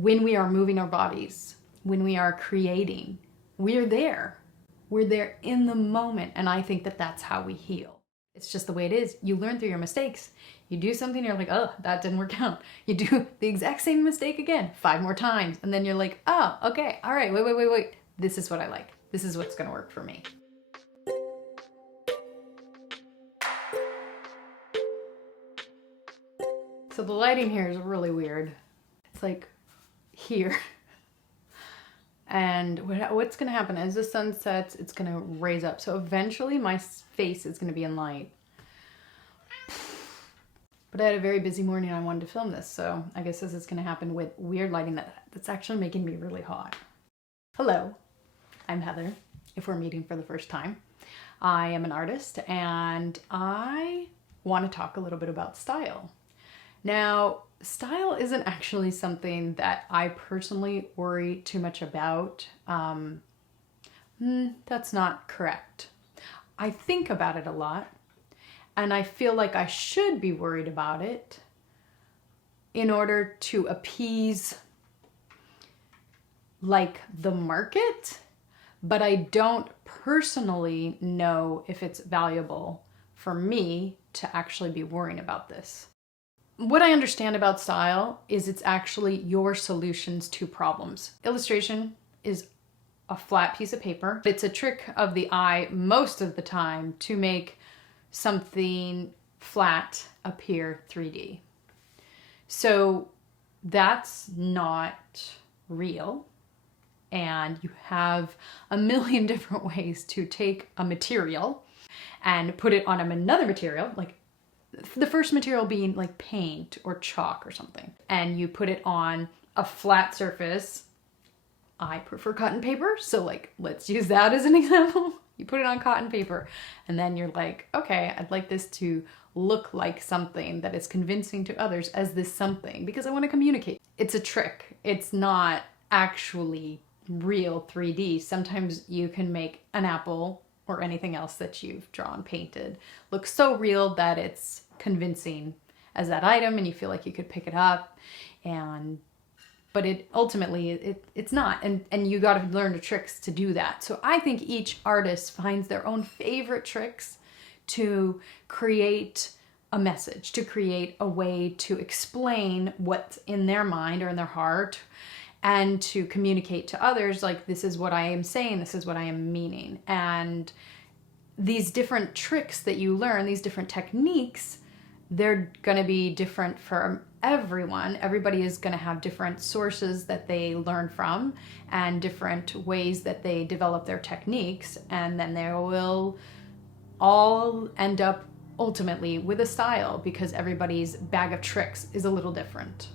when we are moving our bodies, when we are creating, we're there. We're there in the moment. And I think that that's how we heal. It's just the way it is. You learn through your mistakes. You do something, you're like, oh, that didn't work out. You do the exact same mistake again 5 more times. And then you're like, oh, okay, all right, wait. This is what I like. This is what's gonna work for me. So the lighting here is really weird. It's like here. And what's gonna happen as the sun sets, it's gonna raise up. So eventually my face is gonna be in light. But I had a very busy morning and I wanted to film this. So I guess this is gonna happen with weird lighting that's actually making me really hot. Hello, I'm Heather, if we're meeting for the first time. I am an artist and I wanna talk a little bit about style. Now, style isn't actually something that I personally worry too much about. That's not correct. I think about it a lot, and I feel like I should be worried about it in order to appease like the market, but I don't personally know if it's valuable for me to actually be worrying about this. What I understand about style is it's actually your solutions to problems. Illustration is a flat piece of paper. It's a trick of the eye most of the time to make something flat appear 3D. So that's not real. And you have a million different ways to take a material and put it on another material, like the first material being like paint or chalk or something. And you put it on a flat surface. I prefer cotton paper, so like, let's use that as an example. You put it on cotton paper and then you're like, okay, I'd like this to look like something that is convincing to others as this something because I want to communicate. It's a trick. It's not actually real 3D. Sometimes you can make an apple or anything else that you've drawn, painted, looks so real that it's convincing as that item and you feel like you could pick it up, but it ultimately it's not, and you got to learn the tricks to do that. So I think each artist finds their own favorite tricks to create a message, to create a way to explain what's in their mind or in their heart, and to communicate to others, like, this is what I am saying, this is what I am meaning. And these different tricks that you learn, these different techniques, they're gonna be different for everyone. Everybody is gonna have different sources that they learn from and different ways that they develop their techniques. And then they will all end up ultimately with a style because everybody's bag of tricks is a little different.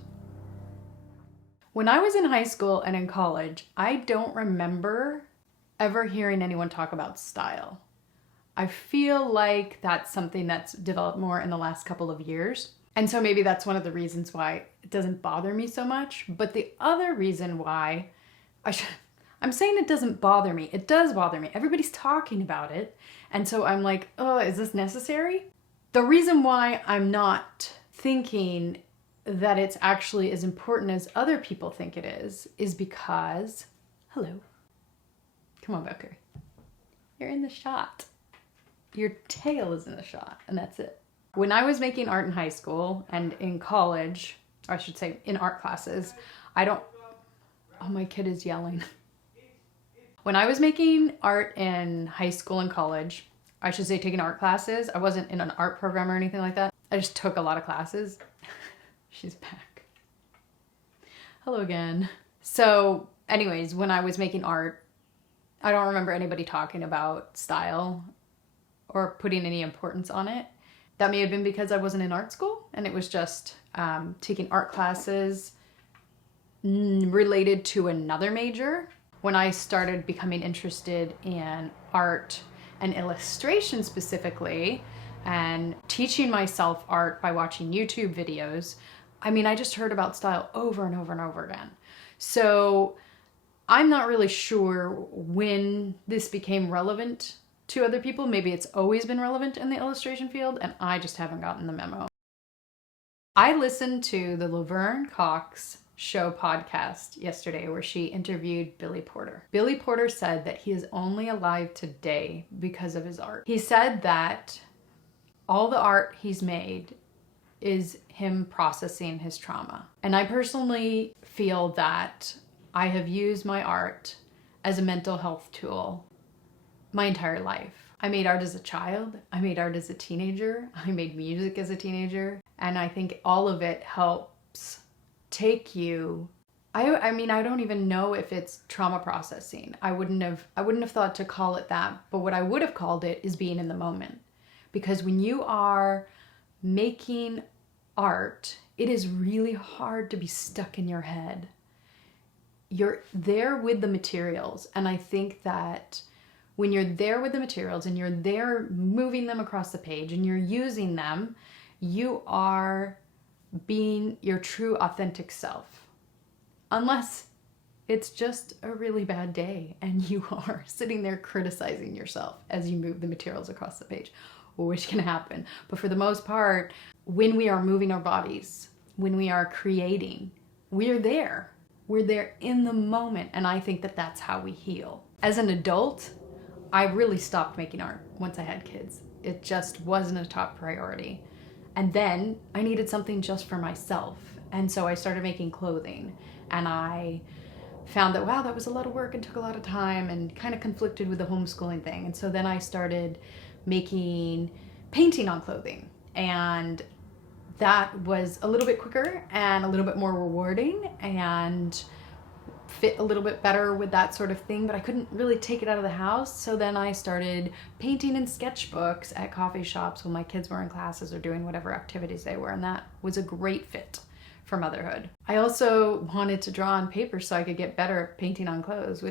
When I was in high school and in college, I don't remember ever hearing anyone talk about style. I feel like that's something that's developed more in the last couple of years. And so maybe that's one of the reasons why it doesn't bother me so much. But the other reason why I'm saying it doesn't bother me. It does bother me. Everybody's talking about it. And so I'm like, oh, is this necessary? The reason why I'm not thinking that it's actually as important as other people think it is because, hello, come on back here. You're in the shot. Your tail is in the shot, and that's it. When I was making art in high school and in college, or I should say in art classes, oh, my kid is yelling. When I was making art in high school and college, I should say taking art classes, I wasn't in an art program or anything like that. I just took a lot of classes. She's back. Hello again. So anyways, when I was making art, I don't remember anybody talking about style or putting any importance on it. That may have been because I wasn't in art school and it was just taking art classes related to another major. When I started becoming interested in art and illustration specifically and teaching myself art by watching YouTube videos, I mean, I just heard about style over and over and over again. So I'm not really sure when this became relevant to other people. Maybe it's always been relevant in the illustration field and I just haven't gotten the memo. I listened to the Laverne show podcast yesterday where she interviewed Billy Porter. Billy Porter said that he is only alive today because of his art. He said that all the art he's made is him processing his trauma. And I personally feel that I have used my art as a mental health tool my entire life. I made art as a child. I made art as a teenager. I made music as a teenager. And I think all of it helps take you. I mean, I don't even know if it's trauma processing. I wouldn't have thought to call it that. But what I would have called it is being in the moment. Because when you are making art, it is really hard to be stuck in your head. You're there with the materials. And I think that when you're there with the materials and you're there moving them across the page and you're using them, you are being your true authentic self. Unless it's just a really bad day and you are sitting there criticizing yourself as you move the materials across the page, which can happen. But for the most part, when we are moving our bodies, when we are creating, we're there. We're there in the moment. And I think that that's how we heal. As an adult, I really stopped making art once I had kids. It just wasn't a top priority. And then I needed something just for myself. And so I started making clothing. And I found that, wow, that was a lot of work and took a lot of time and kind of conflicted with the homeschooling thing. And so then I started painting on clothing. And that was a little bit quicker and a little bit more rewarding and fit a little bit better with that sort of thing, but I couldn't really take it out of the house. So then I started painting in sketchbooks at coffee shops when my kids were in classes or doing whatever activities they were, and that was a great fit for motherhood. I also wanted to draw on paper so I could get better at painting on clothes,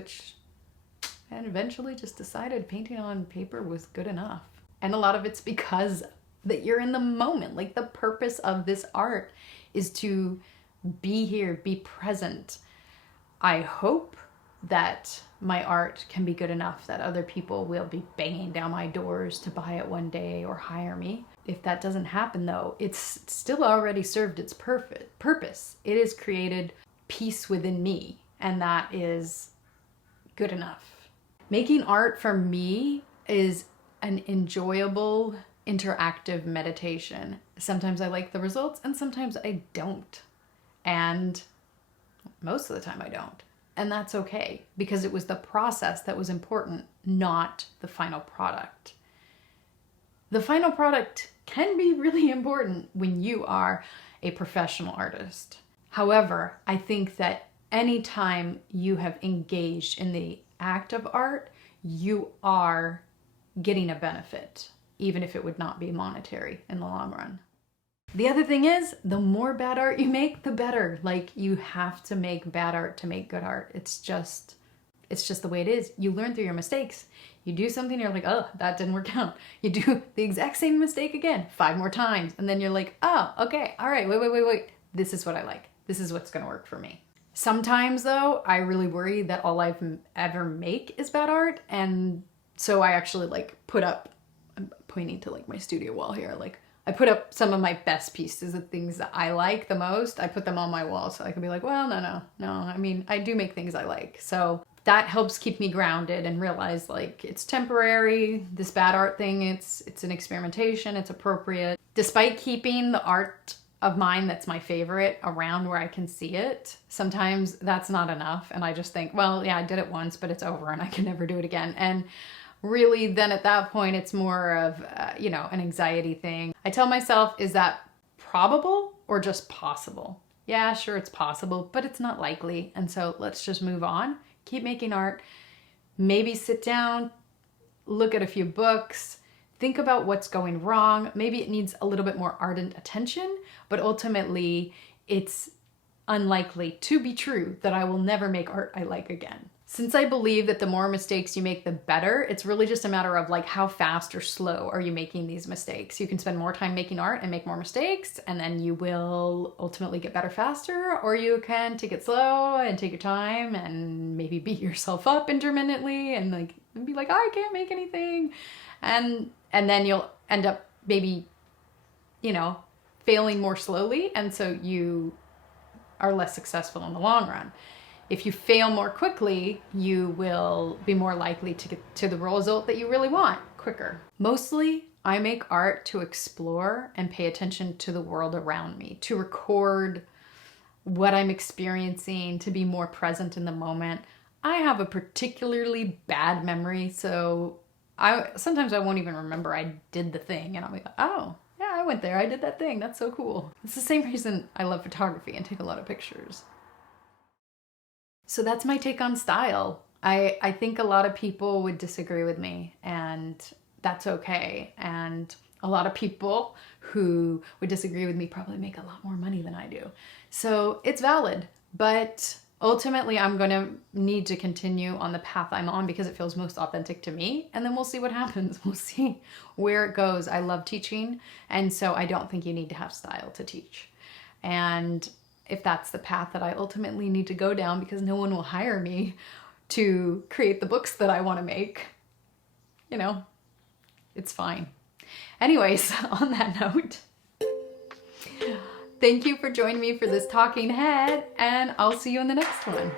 and eventually just decided painting on paper was good enough. And a lot of it's because that you're in the moment. Like, the purpose of this art is to be here, be present. I hope that my art can be good enough that other people will be banging down my doors to buy it one day or hire me. If that doesn't happen, though, it's still already served its purpose. It has created peace within me, and that is good enough. Making art for me is an enjoyable, interactive meditation. Sometimes I like the results and sometimes I don't. And most of the time I don't. And that's okay, because it was the process that was important, not the final product. The final product can be really important when you are a professional artist. However, I think that anytime you have engaged in the act of art, you are getting a benefit, even if it would not be monetary in the long run. The other thing is, the more bad art you make, the better. Like, you have to make bad art to make good art. It's just the way it is. You learn through your mistakes. You do something, you're like, oh, that didn't work out. You do the exact same mistake again 5 more times. And then you're like, oh, okay, all right, wait. This is what I like. This is what's gonna work for me. Sometimes though, I really worry that all I've ever make is bad art. And so I actually I'm pointing to my studio wall here. I put up some of my best pieces of things that I like the most. I put them on my wall so I can be like, well, no. I mean, I do make things I like. So that helps keep me grounded and realize it's temporary. This bad art thing, it's an experimentation. It's appropriate. Despite keeping the art of mine that's my favorite around where I can see it, sometimes that's not enough. And I just think, well, yeah, I did it once, but it's over and I can never do it again. And really, then at that point, it's more of, an anxiety thing. I tell myself, is that probable or just possible? Yeah, sure, it's possible, but it's not likely. And so let's just move on, keep making art, maybe sit down, look at a few books, think about what's going wrong. Maybe it needs a little bit more ardent attention, but ultimately it's unlikely to be true that I will never make art I like again. Since I believe that the more mistakes you make, the better, it's really just a matter of how fast or slow are you making these mistakes. You can spend more time making art and make more mistakes, and then you will ultimately get better faster, or you can take it slow and take your time and maybe beat yourself up intermittently and be like, I can't make anything. And then you'll end up maybe, failing more slowly. And so you are less successful in the long run. If you fail more quickly, you will be more likely to get to the result that you really want quicker. Mostly, I make art to explore and pay attention to the world around me, to record what I'm experiencing, to be more present in the moment. I have a particularly bad memory, so sometimes I won't even remember I did the thing, and I'll be like, oh, yeah, I went there, I did that thing, that's so cool. It's the same reason I love photography and take a lot of pictures. So that's my take on style. I think a lot of people would disagree with me, and that's okay. And a lot of people who would disagree with me probably make a lot more money than I do. So it's valid, but ultimately I'm going to need to continue on the path I'm on because it feels most authentic to me. And then we'll see what happens. We'll see where it goes. I love teaching. And so I don't think you need to have style to teach. And if that's the path that I ultimately need to go down because no one will hire me to create the books that I want to make, you know, it's fine. Anyways, on that note, thank you for joining me for this talking head, and I'll see you in the next one.